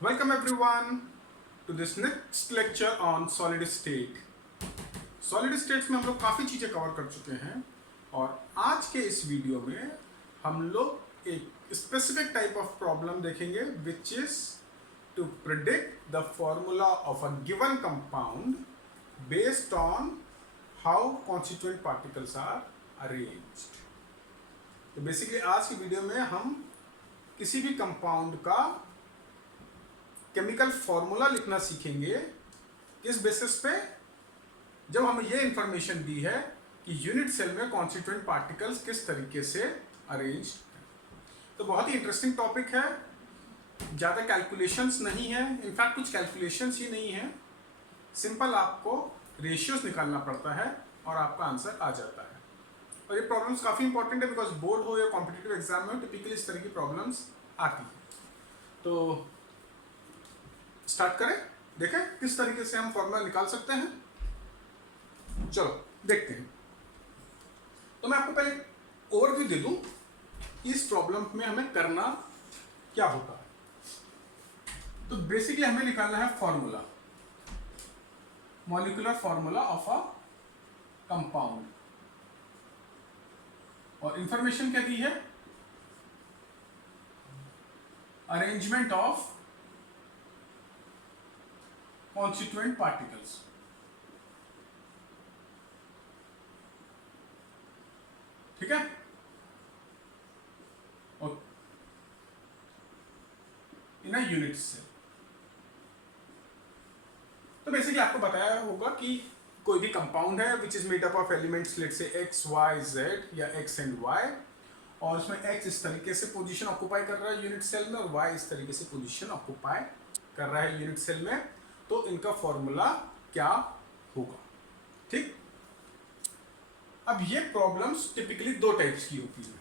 Welcome everyone to this next lecture on solid state. Solid states में हम लोग काफ़ी चीज़ें कवर कर चुके हैं और आज के इस वीडियो में हम लोग एक स्पेसिफिक टाइप ऑफ प्रॉब्लम देखेंगे which is to predict the formula of a given compound based on how constituent particles are arranged. तो बेसिकली आज की वीडियो में हम किसी भी कंपाउंड का केमिकल फॉर्मूला लिखना सीखेंगे। किस बेसिस पे? जब हमें यह इंफॉर्मेशन दी है कि यूनिट सेल में कॉन्स्टिट्यूएंट पार्टिकल्स किस तरीके से अरेंज हैं। तो बहुत ही इंटरेस्टिंग टॉपिक है। ज़्यादा कैलकुलेशंस नहीं है, इनफैक्ट कुछ कैलकुलेशंस ही नहीं है। सिंपल आपको रेशियोज निकालना पड़ता है और आपका आंसर आ जाता है। और ये प्रॉब्लम्स काफ़ी इंपॉर्टेंट है बिकॉज बोर्ड हो या कॉम्पिटिटिव एग्जाम में टिपिकली इस तरह की प्रॉब्लम्स आती है। तो स्टार्ट करें, देखें किस तरीके से हम फॉर्मूला निकाल सकते हैं। चलो देखते हैं। तो मैं आपको पहले ओवरव्यू दे दूं इस प्रॉब्लम में हमें करना क्या होता है। तो बेसिकली हमें निकालना है formula, molecular formula of a compound. और इंफॉर्मेशन क्या दी है? Arrangement of constituent particles. ठीक है, और इन अ यूनिट सेल। तो बेसिकली आपको बताया होगा कि कोई भी कंपाउंड है which is made up of elements let say X Y Z या एक्स एंड वाई, और उसमें एक्स इस तरीके से पोजीशन ऑक्युपाई कर रहा है यूनिट सेल में और वाई इस तरीके से पोजीशन ऑक्युपाई कर रहा है यूनिट सेल में। तो इनका फॉर्मूला क्या होगा? ठीक। अब ये प्रॉब्लम्स टिपिकली दो टाइप्स की होती है।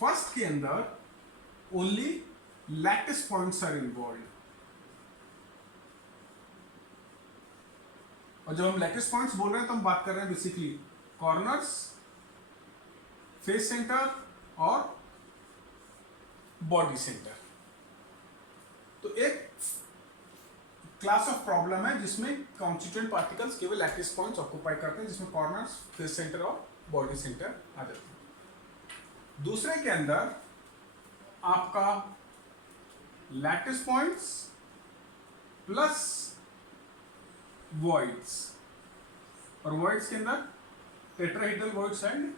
फर्स्ट के अंदर only lattice points are involve. और जब हम लैटिस पॉइंट्स बोल रहे हैं तो हम बात कर रहे हैं बेसिकली कॉर्नर्स, फेस सेंटर और बॉडी सेंटर। तो एक क्लास ऑफ प्रॉब्लम है जिसमें कॉन्स्टिट्यूएंट पार्टिकल्स केवल लैटिस पॉइंट्स ऑक्युपाई करते हैं, जिसमें कॉर्नर्स, फेस सेंटर और बॉडी सेंटर आ जाते हैं। दूसरे के अंदर आपका लैटिस पॉइंट्स प्लस वॉइड्स, और वॉइड्स के अंदर tetrahedral voids and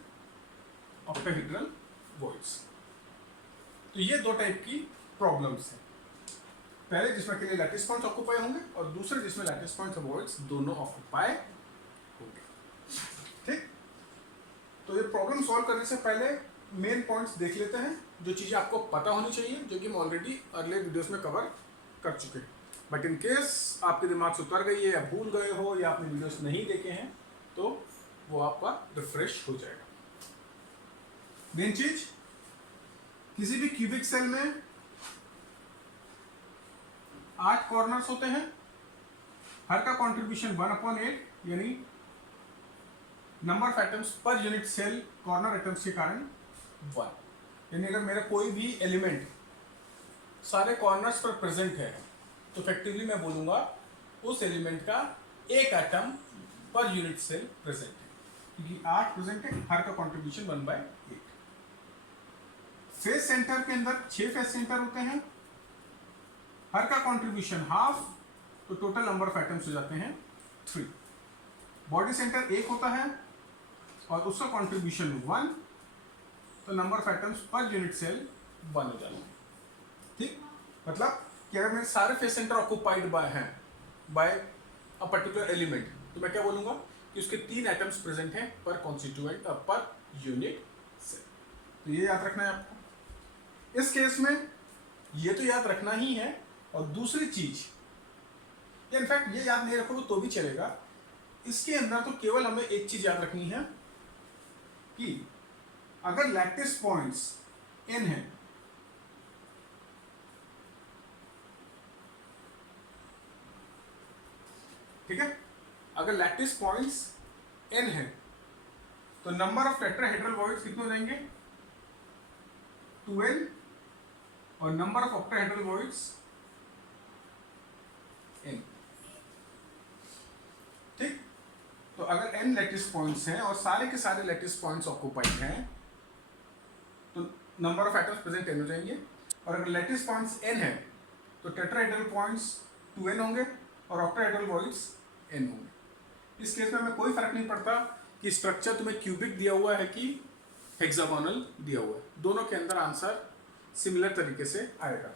octahedral voids. तो ये दो टाइप की प्रॉब्लम्स हैं। पहले जिसमें के लिए लैटिस पॉइंट्स ऑक्युपाई होंगे और दूसरे जिसमें लैटिस पॉइंट्स और वॉइड्स दोनों ऑक्युपाई होंगे। ठीक। तो ये प्रॉब्लम सॉल्व करने से पहले मेन पॉइंट्स देख लेते हैं, जो चीज़ें आपको पता होनी चाहिए, जो कि हम ऑलरेडी अगले वीडियोस में कवर कर चुके हैं। बट इन केस आपके दिमाग से उतर गई है या भूल गए हो या आपने वीडियोस नहीं देखे हैं तो वो आपका रिफ्रेश हो जाएगा। मेन चीज, किसी भी क्यूबिक सेल में 8 कॉर्नर्स होते हैं, हर का कंट्रीब्यूशन 1/8, यानी number of atoms per unit cell corner atoms के कारण 1। यानी अगर मेरा कोई भी एलिमेंट सारे कॉर्नर्स पर प्रेजेंट है तो इफेक्टिवली मैं बोलूंगा उस एलिमेंट का एक एटम पर यूनिट सेल प्रेजेंट है, क्योंकि 8 प्रेजेंट है, हर का कंट्रीब्यूशन 1/8। फेस सेंटर के अंदर 6 फेस सेंटर होते हैं, हर का कंट्रीब्यूशन हाफ, तो टोटल नंबर ऑफ एटम्स हो जाते हैं 3। बॉडी सेंटर 1 होता है और उसका कंट्रीब्यूशन 1, तो number of atoms per unit cell 1 हो जाता है। ठीक। मतलब कि अगर मेरे सारे फेस सेंटर ऑक्युपाइड बाय हैं बाय अ पर्टिकुलर एलिमेंट, तो मैं क्या बोलूंगा कि उसके 3 एटम्स प्रेजेंट हैं पर कॉन्स्टिट्यूएंट पर यूनिट सेल। तो ये याद रखना है आपको। इस केस में ये तो याद रखना ही है, और दूसरी चीज, इनफैक्ट ये याद नहीं रखोगे तो भी चलेगा, इसके अंदर तो केवल हमें एक चीज याद रखनी है कि अगर लैटिस पॉइंट्स n है, ठीक है, अगर लैटिस पॉइंट्स n है तो नंबर ऑफ टेट्राहेड्रल वॉइड्स कितने हो जाएंगे? 2n और number of octahedral voids n। ठीक, तो अगर n लैटिस पॉइंट्स हैं और सारे के सारे लैटिस पॉइंट्स ऑक्युपाइड हैं तो number of atoms present n हो जाएंगे। और अगर लैटिस पॉइंट्स n है तो टेट्राहेड्रल पॉइंट्स 2n होंगे और ऑक्टाहेड्रल वॉइड्स n होंगे। इस केस में हमें कोई फर्क नहीं पड़ता कि स्ट्रक्चर तुम्हें क्यूबिक दिया हुआ है कि हेक्सागोनल दिया हुआ है, दोनों के अंदर आंसर सिमिलर तरीके से आएगा।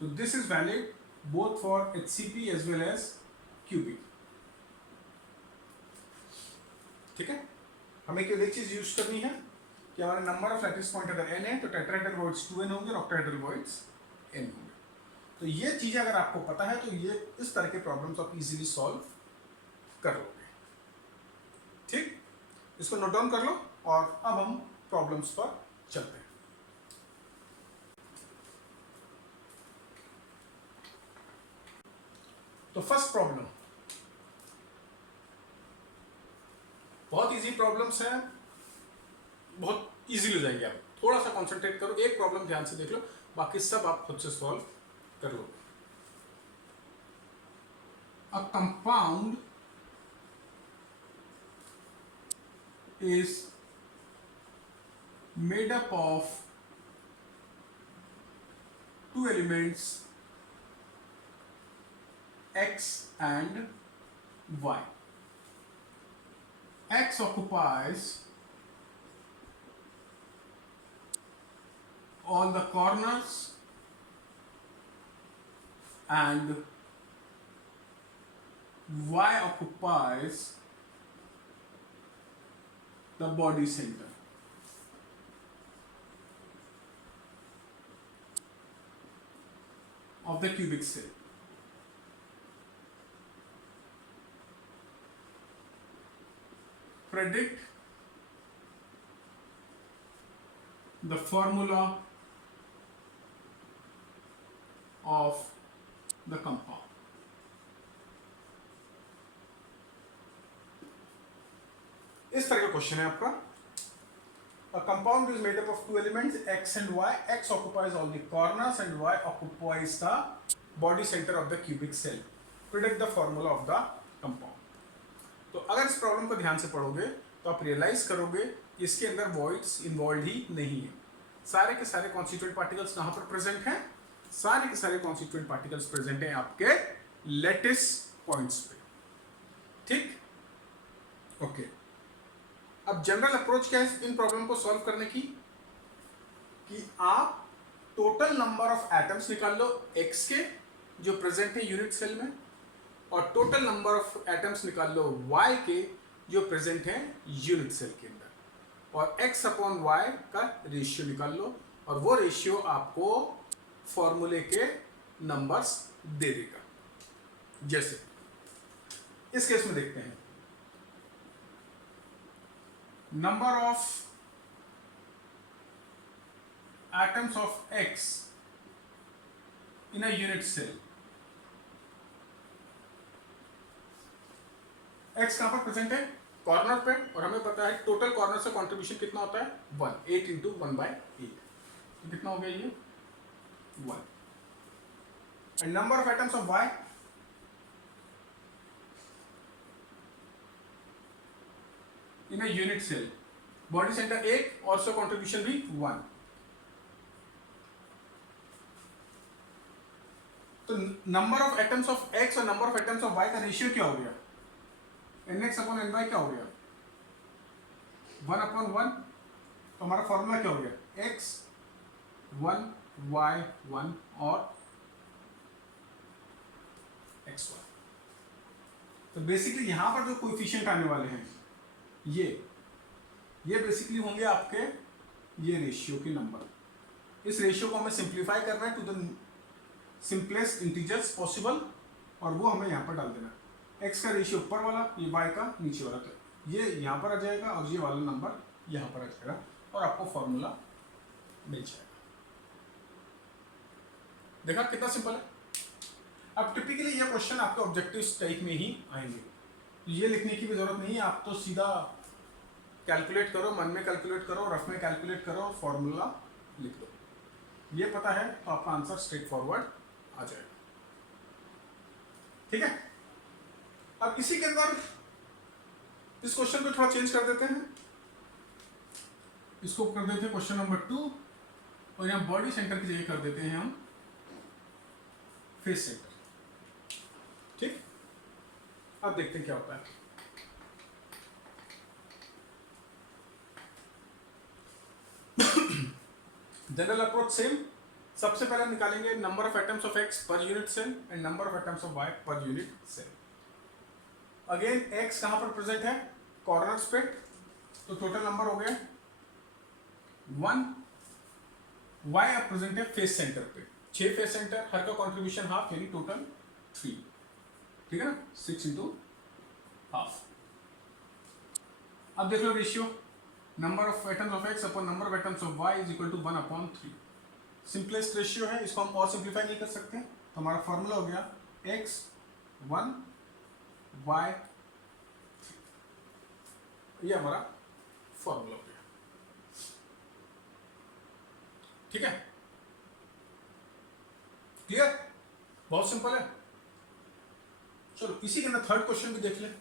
तो this is valid both for HCP as well as cubic. ठीक है, हमें केवल एक चीज यूज करनी है कि हमारा नंबर ऑफ लैटिस पॉइंट अगर n है तो टेट्राहेड्रल वॉइड्स 2n होंगे और ऑक्टाहेड्रल वॉइड्स n होंगे। तो ये चीजें अगर आपको पता है तो ये इस तरह के प्रॉब्लम्स आप इजीली सॉल्व कर लोगे। ठीक, इसको नोट डाउन कर लो और अब हम प्रॉब्लम्स पर चलते हैं। तो फर्स्ट प्रॉब्लम बहुत इजी प्रॉब्लम्स है, बहुत इजीली हो जाएंगे। आप थोड़ा सा कंसंट्रेट करो, एक प्रॉब्लम ध्यान से देख लो, बाकी सब आप खुद से सॉल्व कर लो। A compound is made up of two elements x and y. X occupies all the corners and y occupies the body center. Of the cubic cell. Predict the formula of the compound. इस तरह का question है आपका। A compound is made up of two elements x and y. X occupies all the corners and y occupies the body center of the cubic cell. Predict the formula of the compound. तो अगर इस problem को ध्यान से पढ़ोगे तो आप realise करोगे कि इसके अंदर वॉइड्स इन्वॉल्व ही नहीं है। सारे के सारे कॉन्स्टिट्यूएंट पार्टिकल्स कहाँ पर प्रेजेंट हैं? सारे के सारे कॉन्स्टिट्यूएंट पार्टिकल्स प्रेजेंट हैं आपके लैटिस पॉइंट्स पे। ठीक, ओके। अब जनरल अप्रोच क्या है इन प्रॉब्लम को सॉल्व करने की कि आप टोटल नंबर ऑफ एटम्स निकाल लो x के जो प्रेजेंट है यूनिट सेल में, और टोटल नंबर ऑफ एटम्स निकाल लो y के जो प्रेजेंट है यूनिट सेल के अंदर, और x अपॉन y का रेशियो निकाल लो, और वो रेशियो आपको फॉर्मूले के नंबर्स दे देगा। जैसे इस केस में देखते हैं, number of atoms of x in a unit cell. x कहां पर प्रेजेंट है? कॉर्नर पे, और हमें पता है टोटल कॉर्नर से कंट्रीब्यूशन कितना होता है? 1, 8 इंटू 1/8, तो कितना हो गया ये? 1। And number of atoms of y in a unit cell, body center 8 और so contribution भी 1। तो number of atoms of x और number of atoms of y का रेशियो क्या हो गया? nx अपॉन ny क्या हो गया? 1/1। तो हमारा फॉर्मूला क्या हो गया? x 1 y 1 और xy। तो बेसिकली यहां पर जो कोएफिशिएंट आने वाले हैं ये बेसिकली होंगे आपके ये रेशियो के नंबर। इस रेशियो को हमें सिंप्लीफाई करना है to the simplest integers possible, और वो हमें यहाँ पर डाल देना है। x का रेशियो ऊपर वाला, ये y का नीचे वाला, तो ये यहाँ पर आ जाएगा और ये वाला नंबर यहाँ पर आ जाएगा, और आपको फॉर्मूला मिल जाएगा। देखा कितना सिंपल है। अब टिपिकली ये क्वेश्चन आपके ऑब्जेक्टिव टाइप में ही आएंगे, ये लिखने की भी जरूरत नहीं है, आप तो सीधा कैलकुलेट करो, मन में कैलकुलेट करो, रफ में कैलकुलेट करो, फॉर्मूला लिख दो। ये पता है तो आपका आंसर स्ट्रेट फॉरवर्ड आ जाएगा। ठीक है, अब इसी के अंदर इस क्वेश्चन को थोड़ा चेंज कर देते हैं, इसको कर देते हैं क्वेश्चन नंबर 2 और यहाँ बॉडी सेंटर की जगह कर देते हैं हम फेस सेंटर। ठीक, अब देखते हैं क्या होता है। जनरल अप्रोच सेम, सबसे पहले हम निकालेंगे number of atoms of X per unit cell and number of atoms of Y per unit cell. Again X कहां पर प्रेजेंट है, कॉर्नर्स पे, तो टोटल नंबर हो गया 1। वाई अब प्रेजेंट है फेस सेंटर पे, 6 फेस सेंटर, हर का कॉन्ट्रीब्यूशन हाफ यानी टोटल 3। ठीक है ना, 6 इंटू हाफ। अब देख लो ratio, number of atoms of X upon number of atoms of Y is equal to 1/3। Simplest ratio है, इसको हम और सिंप्लीफाई नहीं कर सकते, तो हमारा फॉर्मूला हो गया x 1 y 3। ये हमारा फॉर्मूला हो गया। ठीक है, क्लियर, बहुत सिंपल है। चलो इसी के अंदर थर्ड क्वेश्चन भी देख लें।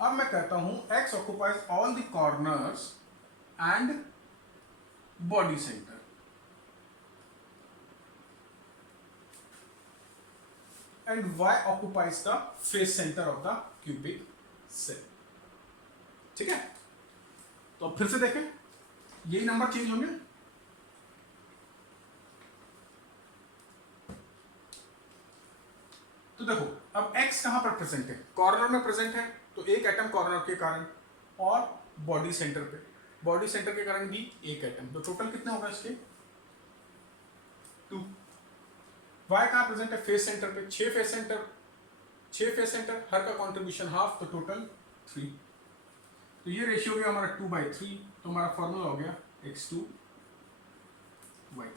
अब मैं कहता हूं x occupies all the corners and body centre, and y occupies the face center of the cubic cell। ठीक है, तो अब फिर से देखें, यही नंबर चेंज होंगे। तो देखो अब x कहां पर प्रेजेंट है, कॉर्नर में प्रेजेंट है, तो एक एटम कॉर्नर के कारण, और बॉडी सेंटर पे, बॉडी सेंटर के कारण भी एक एटम, तो टोटल कितना होगा इसके 2। y कहां प्रेजेंट है, फेस सेंटर पे, 6 फेस सेंटर, हर का कंट्रीब्यूशन हाफ, तो टोटल 3। तो ये रेशियो हो गया हमारा 2/3, तो हमारा फॉर्मूला हो गया x2 y।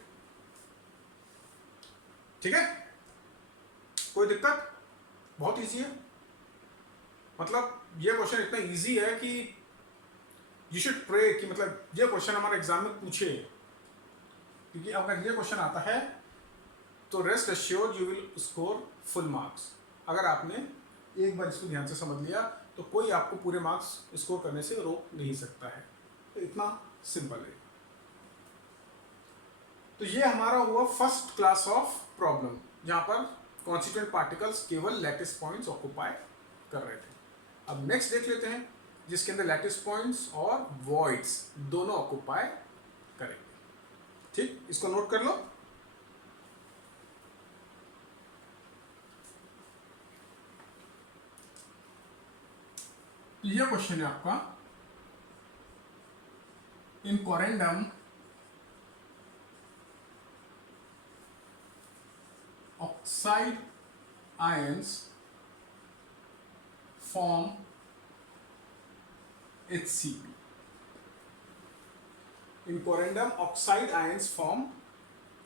ठीक है, कोई दिक्कत, बहुत इजी है, मतलब ये क्वेश्चन इतना इजी है कि यू शुड प्रे कि मतलब ये क्वेश्चन हमारे एग्जाम में पूछे, क्योंकि अगर ये क्वेश्चन आता है तो rest assured you will score full marks. अगर आपने एक बार इसको ध्यान से समझ लिया तो कोई आपको पूरे मार्क्स स्कोर करने से रोक नहीं सकता है, तो इतना सिंपल है। तो ये हमारा हुआ फर्स्ट क्लास ऑफ प्रॉब्लम, जहां पर कॉन्स्टिट्यूएंट पार्टिकल्स केवल लैटिस पॉइंट्स ऑक्युपाई कर रहे थे। अब नेक्स्ट देख लेते हैं, जिसके अंदर लैटिस पॉइंट्स और वॉइड्स दोनों ऑक्युपाई करेंगे। ठीक, इसको नोट कर लो। ये क्वेश्चन है आपका, in corundum oxide ions form HCP। In corundum oxide ions form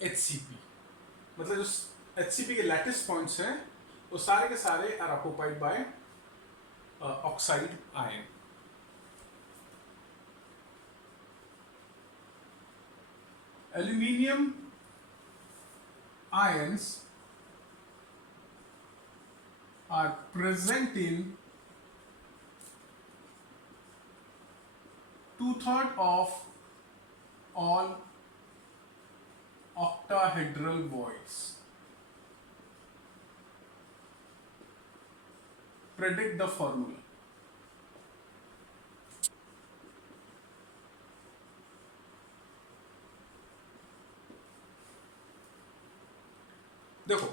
HCP, मतलब जो HCP के लैटिस पॉइंट्स हैं वो सारे के सारे are occupied by oxide ion। Aluminium ions are present in 2/3 of all octahedral voids। Predict the formula। देखो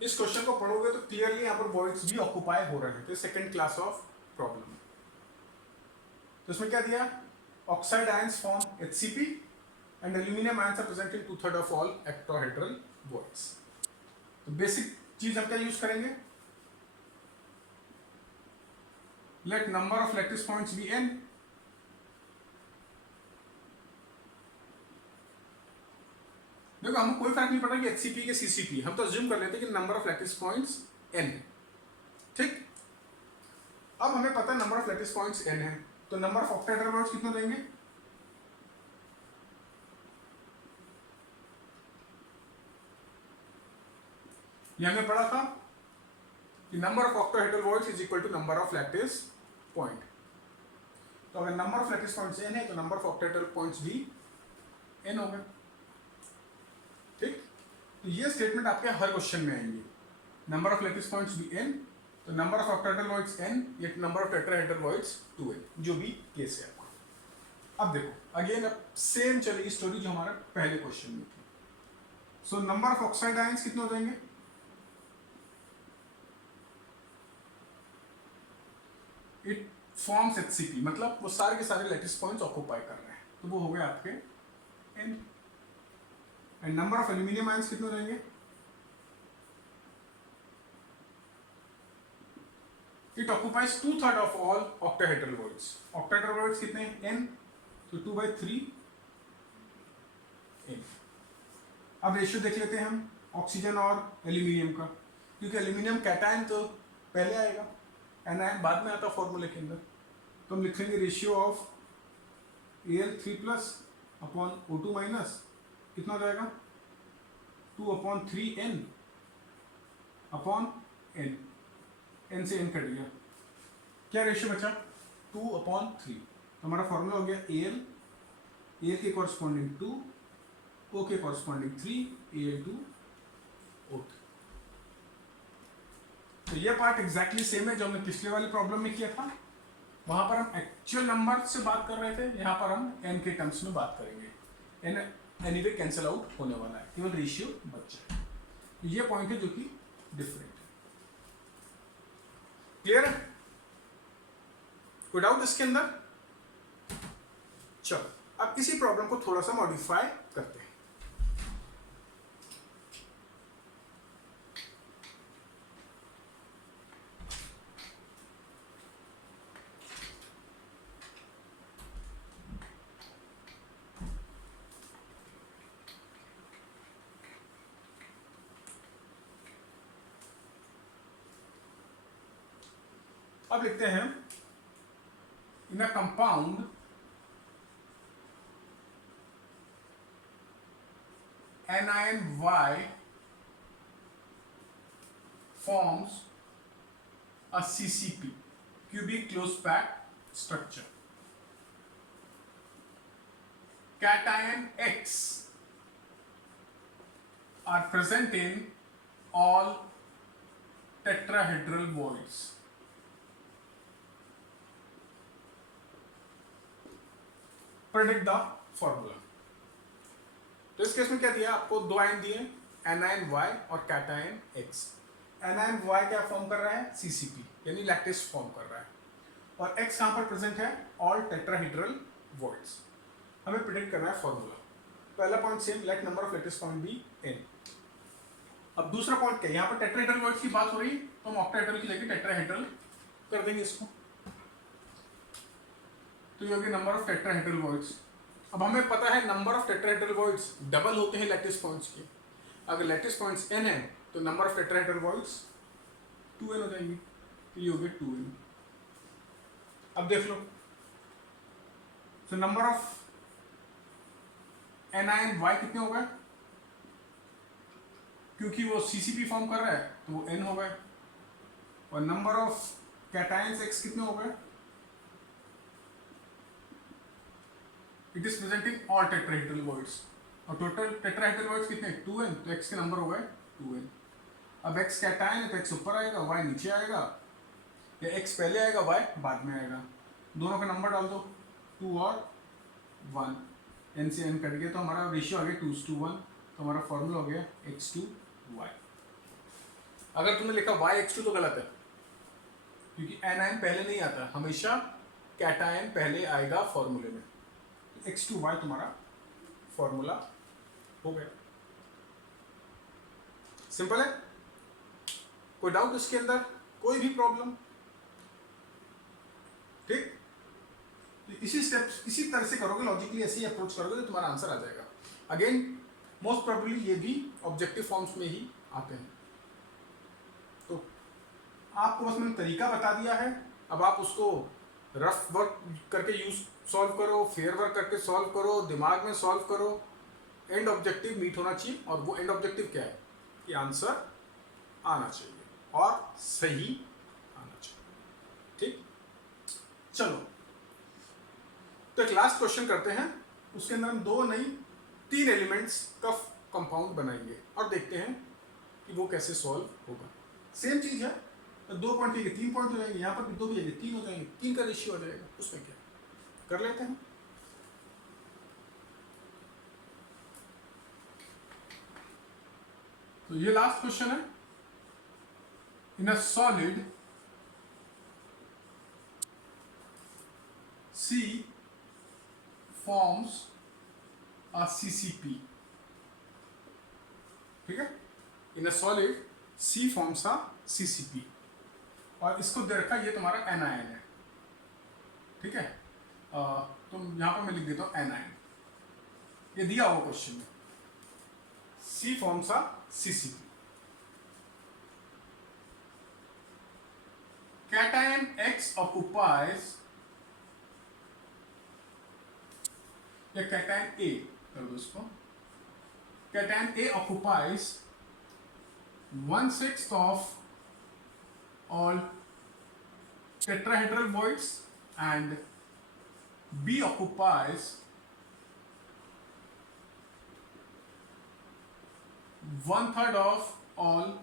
इस क्वेश्चन को पढ़ोगे तो क्लियरली यहाँ पर वॉइड्स भी ऑक्युपाई हो रहे हैं, तो सेकंड क्लास ऑफ प्रॉब्लम। तो इसमें क्या दिया, oxide ions form HCP and aluminium ions are present in 2/3 of all octahedral voids। तो बेसिक चीज हम क्या यूज करेंगे, let number of lattice points be n। देखो हमें कोई फर्क नहीं पड़ा कि HCP के CCP, हम तो अज्यूम कर लेते हैं कि number of lattice points n है। ठीक, अब हमें पता है number of lattice points n है, तो नंबर ऑफ ऑक्टाहेड्रल वॉइड्स कितना देंगे, ये हमने पढ़ा था कि number of octahedral voids is equal to number of lattice point. तो अगर number of lattice points n है तो नंबर ऑफ ऑक्टाहेड्रल पॉइंट्स भी n होगा। ठीक, तो ये स्टेटमेंट आपके हर क्वेश्चन में आएंगे। नंबर ऑफ लैटिस पॉइंट्स भी n, तो number of octahedral voids n, या number of tetrahedral voids 2n, जो भी केस है आपका। अब देखो अगेन, अब सेम चलेगी स्टोरी जो हमारा पहले क्वेश्चन में थी। सो नंबर ऑफ ऑक्साइड आयंस कितने हो जाएंगे? इट फॉर्म्स HCP, मतलब वो सारे के सारे लैटिस पॉइंट्स ऑक्यूपाई कर रहे हैं, तो वो हो गए आपके n। And number of aluminium ions कितने हो जाएंगे? It occupies 2/3 of all octahedral voids. Octahedral voids कितने हैं? n, तो 2/3 n। अब रेशियो देख लेते हैं हम ऑक्सीजन और एल्यूमिनियम का, क्योंकि एल्यूमिनियम कैटायन तो पहले आएगा, एनायन बाद में आता फॉर्मूले के अंदर। तो हम लिखेंगे ratio of Al3+ upon O2- कितना हो जाएगा? 2/3n अपॉन n, n से n कट गया, क्या रेशियो बचा? 2/3। तो हमारा फॉर्मूला हो गया Al के कॉरस्पॉन्डिंग 2, O के कॉरस्पॉन्डिंग 3, Al2O3। तो ये पार्ट एग्जैक्टली सेम है जो हमने पिछले वाली प्रॉब्लम में किया था। वहां पर हम एक्चुअल नंबर से बात कर रहे थे, यहाँ पर हम n के टर्म्स में बात करेंगे। n एनीवे कैंसिल आउट होने वाला है, केवल रेशियो बच जाए। ये पॉइंट है जो कि डिफरेंट है। क्लियर है? कोई डाउट इसके अंदर? चलो अब इसी प्रॉब्लम को थोड़ा सा मॉडिफाई करते हैं। अब लिखते हैं in a compound NiY forms a CCP, cubic closed packed structure. Cation X are present in all tetrahedral voids. Predict the formula. तो इस केस में क्या दिया आपको? दो आयन दिए, एनायन Y और कैटायन X। एनायन Y क्या फॉर्म कर रहा है? CCP, यानी लैटिस फॉर्म कर रहा है, और X कहां पर प्रेजेंट है? All tetrahedral voids. हमें प्रेडिक्ट करना है फॉर्मूला। पहला point same, let number of lattice point be n। अब दूसरा पॉइंट क्या है? यहाँ पर टेट्राहेड्रल वॉइड्स की बात हो रही है, तो हम ऑक्टाहेड्रल की जगह टेट्राहेड्रल कर देंगे इसको, तो ये हो गया नंबर ऑफ टेट्राहेड्रल वॉइड्स। अब हमें पता है number of tetrahedral voids double होते हैं लैटिस पॉइंट्स के। अगर लैटिस पॉइंट्स n है तो number of tetrahedral voids 2n हो जाएंगे, तो ये हो गया 2n। अब देख लो, तो नंबर ऑफ एनायन Y कितने हो गए? क्योंकि वो CCP फॉर्म कर रहा है तो वो n हो गए, और नंबर ऑफ कैटायंस X कितने हो गए? It is present in all tetrahedral voids, और टोटल टेट्राहेड्रल वॉइड्स कितने? 2n, तो x के नंबर हो गए 2n। अब x कैटायन है तो x ऊपर आएगा, y नीचे आएगा, या x पहले आएगा y बाद में आएगा। दोनों का नंबर डाल दो, 2 और 1, n से n कट गया, तो हमारा रेशियो आ गया 2:1, तो हमारा फॉर्मूला हो गया x2y। अगर तुमने लिखा yx2 तो गलत है, क्योंकि एनायन पहले नहीं आता, हमेशा कैटायन पहले आएगा फॉर्मूले में। x2y तुम्हारा फॉर्मूला हो गया। सिंपल है? कोई डाउट इसके अंदर? कोई भी प्रॉब्लम? ठीक, तो इसी स्टेप्स इसी तरह से करोगे, लॉजिकली ऐसे ही अप्रोच करोगे तो तुम्हारा आंसर आ जाएगा। अगेन मोस्ट प्रोबेबली ये भी ऑब्जेक्टिव फॉर्म्स में ही आते हैं। तो आपको बस मैंने तरीका बता दिया है, अब आप उसको रफ वर्क करके यूज सॉल्व करो, फेयर वर्क करके सॉल्व करो, दिमाग में सॉल्व करो। एंड ऑब्जेक्टिव मीट होना चाहिए, और वो एंड ऑब्जेक्टिव क्या है कि आंसर आना चाहिए और सही आना चाहिए। ठीक, चलो तो एक लास्ट क्वेश्चन करते हैं। उसके अंदर हम 2 नहीं 3 एलिमेंट्स का कंपाउंड बनाएंगे और देखते हैं कि वो कैसे सॉल्व होगा। सेम चीज है, तो 2 पॉइंट के 3 पॉइंट हो जाएंगे, यहाँ पर भी 2 भी 3 हो जाएंगे, 3 का रेशियो हो जाएगा, उसमें क्या कर लेते हैं। तो ये लास्ट क्वेश्चन है। In a solid C forms a CCP। ठीक है, in a solid C forms a CCP और इसको दे रखा ये तुम्हारा एनायन है। ठीक है, तो यहां पर मैं लिख देता हूं एनायन, ये दिया हुआ क्वेश्चन में। C forms a CCP। cation X occupies, या cation A कर दो इसको, cation A occupies 1/6 of all tetrahedral voids and B occupies 1/3 of all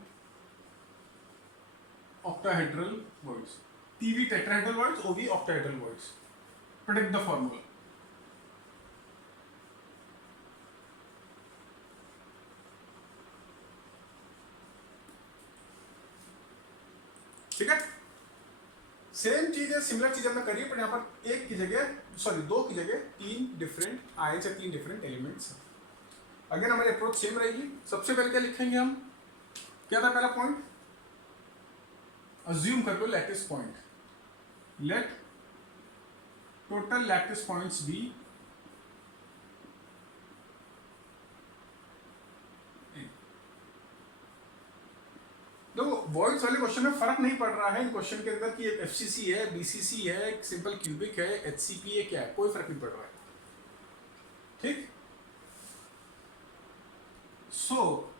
octahedral voids। PV tetrahedral voids, OV octahedral voids। Predict the formula। ठीक है, same चीज है, similar चीज हमने करी है, पर यहाँ पर एक की जगह सॉरी 2 की जगह 3 डिफरेंट आयंस या 3 डिफरेंट एलिमेंट्स हैं। अगेन हमारी अप्रोच सेम रहेगी। सबसे पहले क्या लिखेंगे हम, क्या था पहला पॉइंट, अज्यूम कर लो lattice point, let total lattice points be देखो वॉइड्स वाले क्वेश्चन में फर्क नहीं पड़ रहा है इन क्वेश्चन के अंदर कि ये एफसीसी है, बीसीसी है, सिंपल क्यूबिक है, एचसीपी है, क्या है, कोई फर्क नहीं पड़ रहा है। ठीक, so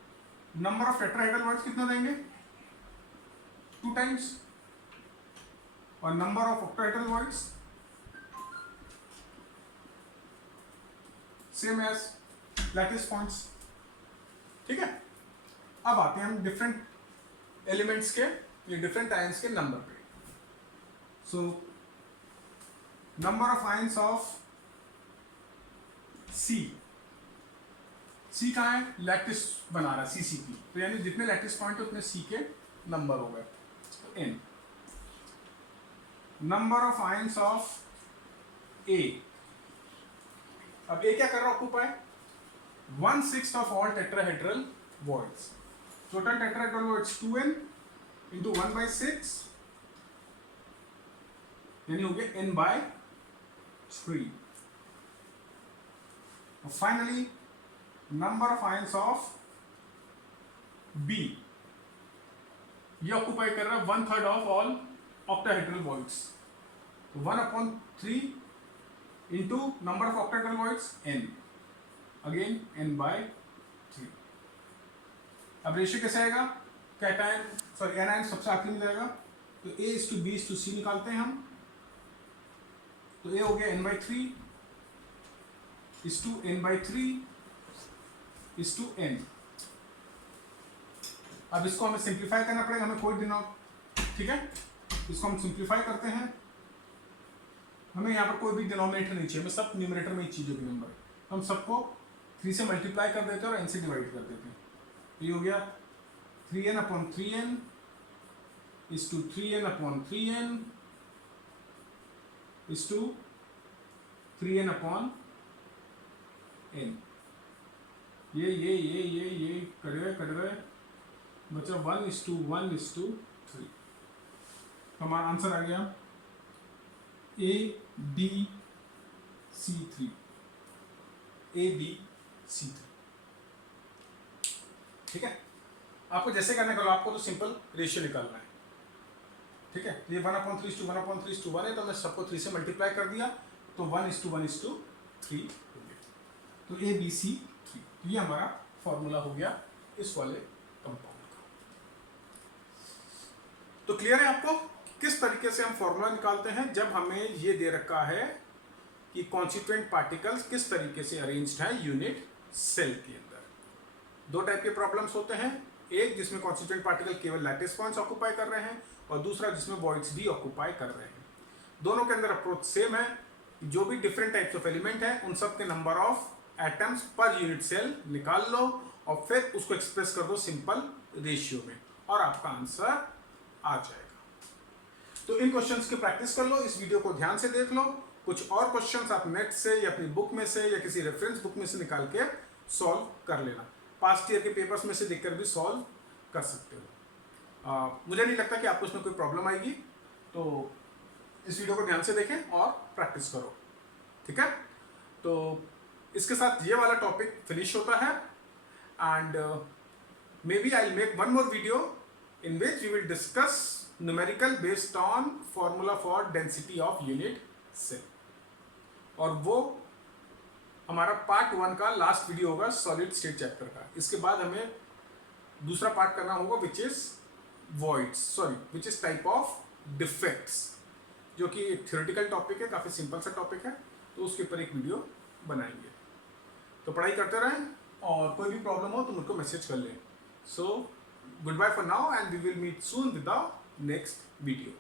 number of tetrahedral voids कितना देंगे, 2 टाइम्स, और number of octahedral voids same as lattice points. ठीक है, अब आते हैं हम डिफरेंट एलिमेंट्स के या डिफरेंट आयंस के नंबर पे। So number of ions of C, C कहाँ है, लैटिस बना रहा है सीसीपी, तो यानी जितने लैटिस पॉइंट है उतने सी के नंबर हो गए, तो N. Number of ions of A, अब ए क्या कर रहा है, occupy 1/6 of all tetrahedral voids. Total tetrahedral voids 2n into 1/6 यानी हो गया n/3। और finally number of ions of B, ये ऑक्यूपाई कर रहा है 1/3 ऑफ ऑल ऑक्टाहेड्रल वॉइड्स, तो 1/3 into number of octahedral voids n, again n/3। अब रेशियो कैसे आएगा, कैटायन सॉरी एनायन सबसे आखिरी में जाएगा, तो A:B:C निकालते हैं हम, तो A हो गया n/3 n/3 n। अब इसको हमें सिंप्लीफाई करना पड़ेगा, हमें कोई दिनों, ठीक है, इसको हम सिंप्लीफाई करते हैं। हमें यहाँ पर कोई भी डिनोमिनेटर नहीं चाहिए, हमें सब न्यूमरेटर में ही चीज़ों के नंबर, तो हम सबको 3 से मल्टीप्लाई कर देते हैं और n से डिवाइड कर देते हैं। ये हो गया 3n/3n is to 3n/3n is to 3n/n। ये कट गए बचा 1:1:3। हमारा आंसर आ गया ABC3। ठीक है, आपको जैसे करना है, आपको तो सिंपल रेशियो निकालना है। ठीक है, ये 1/3:1/3:1 है, तो मैं सबको 3 से मल्टीप्लाई कर दिया, तो 1:1:3 हो गया, तो ABC3। ये हमारा फॉर्मूला हो गया इस वाले कंपाउंड का। तो क्लियर है आपको किस तरीके से हम फॉर्मूला निकालते हैं जब हमें ये दे रखा है कि कॉन्स्टिट्यूएंट पार्टिकल्स किस तरीके से अरेंज्ड है यूनिट सेल के अंदर। दो टाइप के प्रॉब्लम्स होते हैं, एक जिसमें कॉन्स्टिट्यूएंट पार्टिकल केवल लैटिस पॉइंट्स ऑक्यूपाई कर रहे हैं और दूसरा जिसमें वॉइड्स भी ऑक्यूपाई कर रहे हैं। दोनों के अंदर अप्रोच सेम है, जो भी डिफरेंट टाइप्स ऑफ एलिमेंट है उन सब के number of atoms per unit cell निकाल लो और फिर उसको एक्सप्रेस कर दो सिंपल रेशियो में और आपका आंसर आ जाएगा। तो इन क्वेश्चंस की प्रैक्टिस कर लो, इस वीडियो को ध्यान से देख लो। कुछ और क्वेश्चंस आप नेट से या अपनी बुक में से या किसी रेफरेंस बुक में से निकाल के सॉल्व कर लेना। पास्ट ईयर के पेपर्स में से देखकर भी सॉल्व कर सकते हो। मुझे नहीं लगता कि आपको इसमें कोई प्रॉब्लम आएगी, तो इस वीडियो को ध्यान से देखें और प्रैक्टिस करो, ठीक है। तो इसके साथ ये वाला टॉपिक फिनिश होता है and maybe I make one more video in which we will discuss numerical based on formula for density of unit cell, और वो हमारा पार्ट 1 का लास्ट वीडियो होगा सॉलिड स्टेट चैप्टर का। इसके बाद हमें दूसरा पार्ट करना होगा which is type of defects, जो कि एक थ्योरेटिकल टॉपिक है, काफ़ी सिंपल सा टॉपिक है, तो उसके ऊपर एक वीडियो बनाएंगे। तो पढ़ाई करते रहें और कोई भी प्रॉब्लम हो तो मुझको मैसेज कर लें। सो goodbye for now and we will meet soon with the next video.